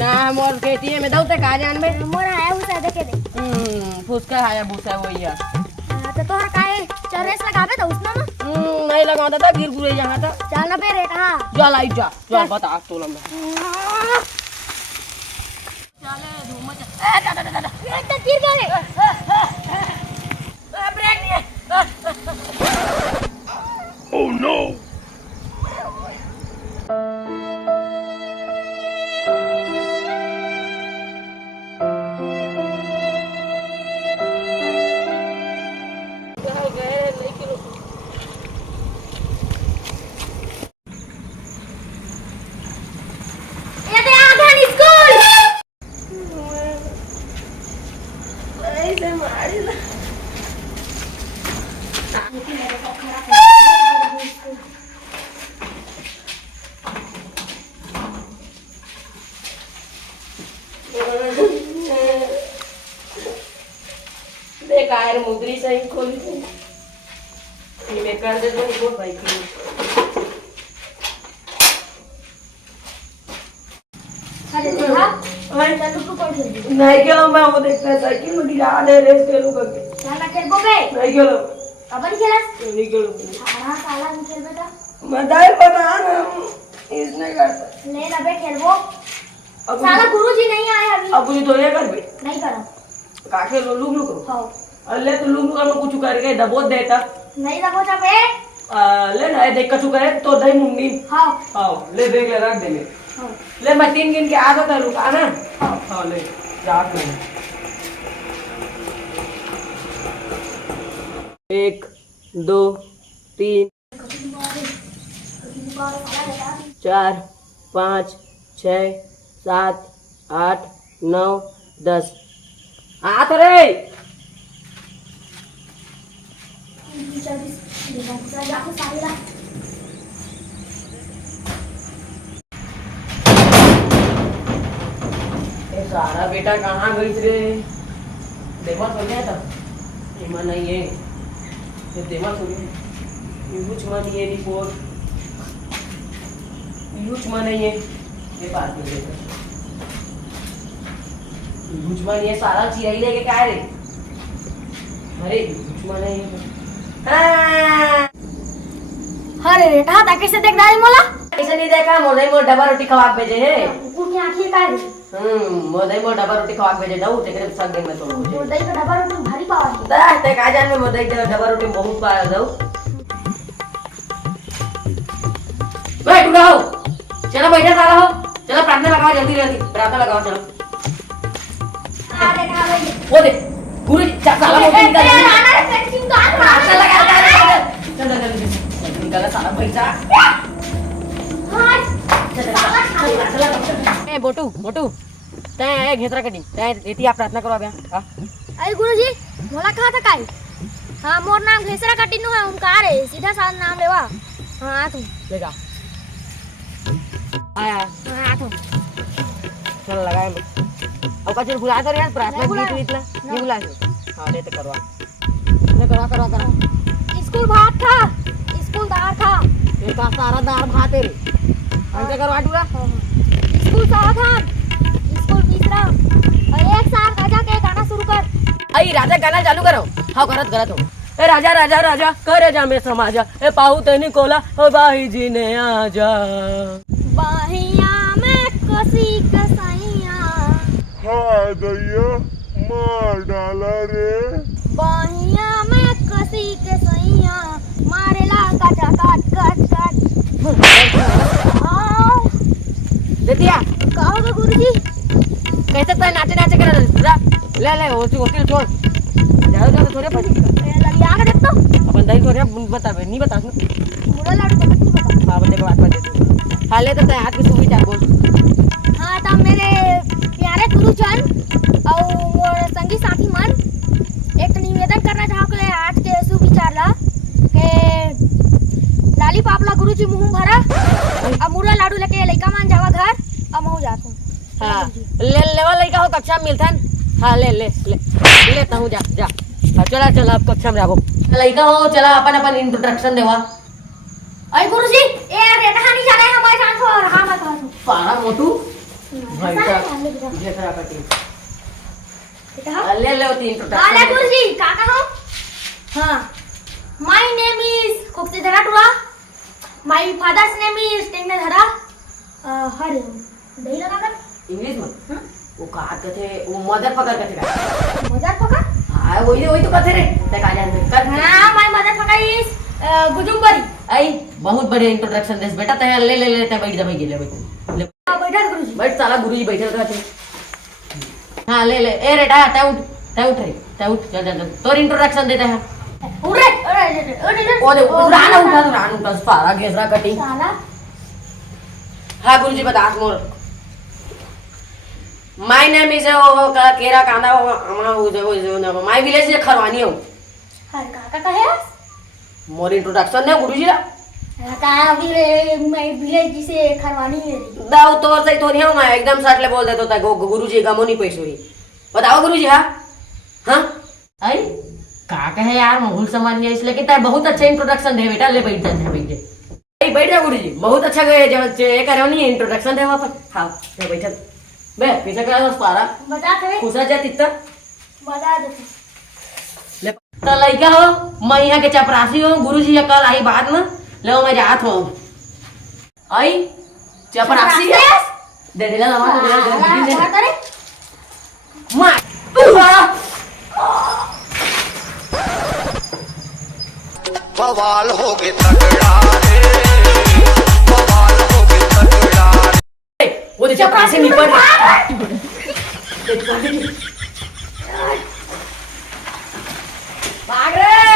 ना मोर खेती में दऊ ते का जान में मोर आया उसे देखे दे फुसका आया भूसा वही है तो तोहर काहे चरेस लगावे तो उसना ना नहीं लगाता था गिर गुरे यहाँ था चल ना पे रेट हां जा लाई जा चल बता तो लंबा चले धूम मचा एकदम गिर गए ब्रेक नहीं है Oh no! ये दे आगन स्कूल ऐसे मारी ना बेकार मुद्री सही खोली थी मैं कर दे तो बहुत भाई की अरे हां और चल तू कौन खेल नहीं खेलो मैं वो देखता साइकिल में गिरा दे रेस खेलू करके चल खेल बोबे नहीं खेलो अपन खेलस नहीं खेलो हां साला नहीं खेल बेटा मदाई पता ना इसने करता ले ना बे खेलबो साला गुरुजी नहीं आए अभी अब मुझे तो ये कर बे नहीं करो काके लुक लुक करो हां अल्ले तो लुक लुक कुछ करके दबोच देता नहीं दबो चाबे ले ना देख कछु करे तो दही मुंडी हां हां ले देख ले रख दे ले हां ले मैं 3 गिन के आ जाता रुका ना हां ले जा ले 1 2 3 4 5 6 7 8 9 10 आ तो रे सारा बेटा कहाँ गई रे देवा सो गया था इमा नहीं है ये देवा सो गया यूज में ये रिपोर्ट यूज में नहीं है ये बात नहीं है यूज में ये सारा चिराई लेके क्या रे अरे यूज में नहीं है अरे रेटा ताके से देख डाल मोला ऐसे नहीं देखा मोदई मोर डबा रोटी खवा भेजे है कुकुर की आंखें का है मोदई मोर डबा रोटी खवा भेजे दऊ तेरे संग दे में तो मोदई का डब्बा रोटी भारी पावा है दा ते का जान में मोदई के डबा रोटी बहुत पा दऊ बैठ उठाओ चलो बैठे सारा हो चलो प्रार्थना लगाओ जल्दी जल्दी प्रार्थना लगाओ चलो अरे ना भाई वो दे गुरु जी साला मोटी निकाल आना रे पेंटिंग का प्रार्थना लगा चल जल्दी निकाल साला पैसा हां ए बोटू बोटू ते घेतरा कटी ते एती आप प्रार्थना करो बया हां अरे गुरुजी मोला कहा था काय हां मोर नाम घेसरा कटिनु है ओमकार है सीधा सा नाम लेवा हां तू लेगा आया हां तू चल लगाए अब का चल बुला तो यार प्रार्थना की तू इतना नहीं बुला हां ले तो करवा ले करवा स्कूल भात था स्कूल दार था ये का सारा दार भात है अंते करवा टूरा स्कूल सावधान स्कूल तीसरा और एक साथ राजा के गाना शुरू कर आई राजा गाना चालू करो हां गलत हो ए राजा राजा राजा करे जा में समाजा ए पाहू तनी कोला ओ बाही जी ने आजा बाहिया में कसी कसैया हाय दैया मार डाला रे बाहिया में कसी कसैया मारेला काटा काट काट काट देतिया कहोगे गुरुजी कैसे तो नाचे नाचे कर ले ले होटल छोड़ ज्यादा थोड़े पड़ी लगी आके देख तो अपन दही थोड़े बता नहीं बता मुड़ा लाडू तो नहीं पता हां बंदे को बात कर दे हाले तो हाथ की सुविधा बोल हां तो मेरे प्यारे गुरुजन और मोर संगी साथी मन एक निवेदन करना चाहो आज के सुविचार ला के लाली पापला गुरुजी मुंह भरा अब मुड़ा लाडू लेके लइका मान जावा घर अब महू जात हूं हां ले लेवा लइका हो कक्षा में मिलथन हां ले ले ले लेता हूं जा जा चला चला अब कक्षा में आबो लइका हो चला अपन अपन इंट्रोडक्शन देवा अरे गुरुजी ए रेटा नहीं जाने हमारे जान को हां मत कहो पारा मोटू भाई का ये करा करती बेटा ले ले होती हां इंट्रोडक्शन गुरुजी काका हो हां माय नेम इज कोक्ते धरा टुरा माय फादर्स नेम इज टेंगने धरा हरे दही लगा कर इंग्लिश में हां वो कहा थे वो मदर पकड़ के थे मदर पकड़ हां वही तो कहते रे ते का जानते कर हां माय मदर पकड़ इज गुजुम्बरी आई बहुत बढ़िया इंट्रोडक्शन देस बेटा ते ले ले ले ते बैठ जा भाई ले ले बैठा गुरुजी बैठ साला गुरुजी बैठे रहते हां ले ले ए रे ता उठ रे ता उठ चल चल तोर इंट्रोडक्शन देता है उरे अरे ओ दे उड़ान उठा सारा घेसरा कटी साला हाँ गुरुजी बता मोर माय नेम इज केरा कांदा माय विलेज इज खरवानी हो हर काका कहे मोर इंट्रोडक्शन ने गुरुजी ला का मैं विलेज से खरवानी है दाऊ तोर से तो नहीं हूं मैं एकदम सटले बोल देतो ता गुरुजी गमो नहीं पैसोरी बताओ गुरुजी हां आई का कहे यार महूल सामान्य इसलिए कि तार बहुत अच्छा इंट्रोडक्शन दे बेटा ले बैठ जा बैठ बैठ जा गुरुजी बहुत अच्छा गए जब ये करो नहीं इंट्रोडक्शन दे वहां पर हां ले बैठ बे पीछे करा बस पारा बता करे खुशा जा तित्ता बता देते ले त लइका हो मैं यहाँ के चपरासी हूँ गुरुजी ये कल आई बाद में ले मैं जात हूँ आई चपरासी है दे दे ना दे क्या करे मार तू साला बवाल हो गए तगड़ा रे बवाल हो गए तगड़ा रे वो तो चपरासी निपट भाग रे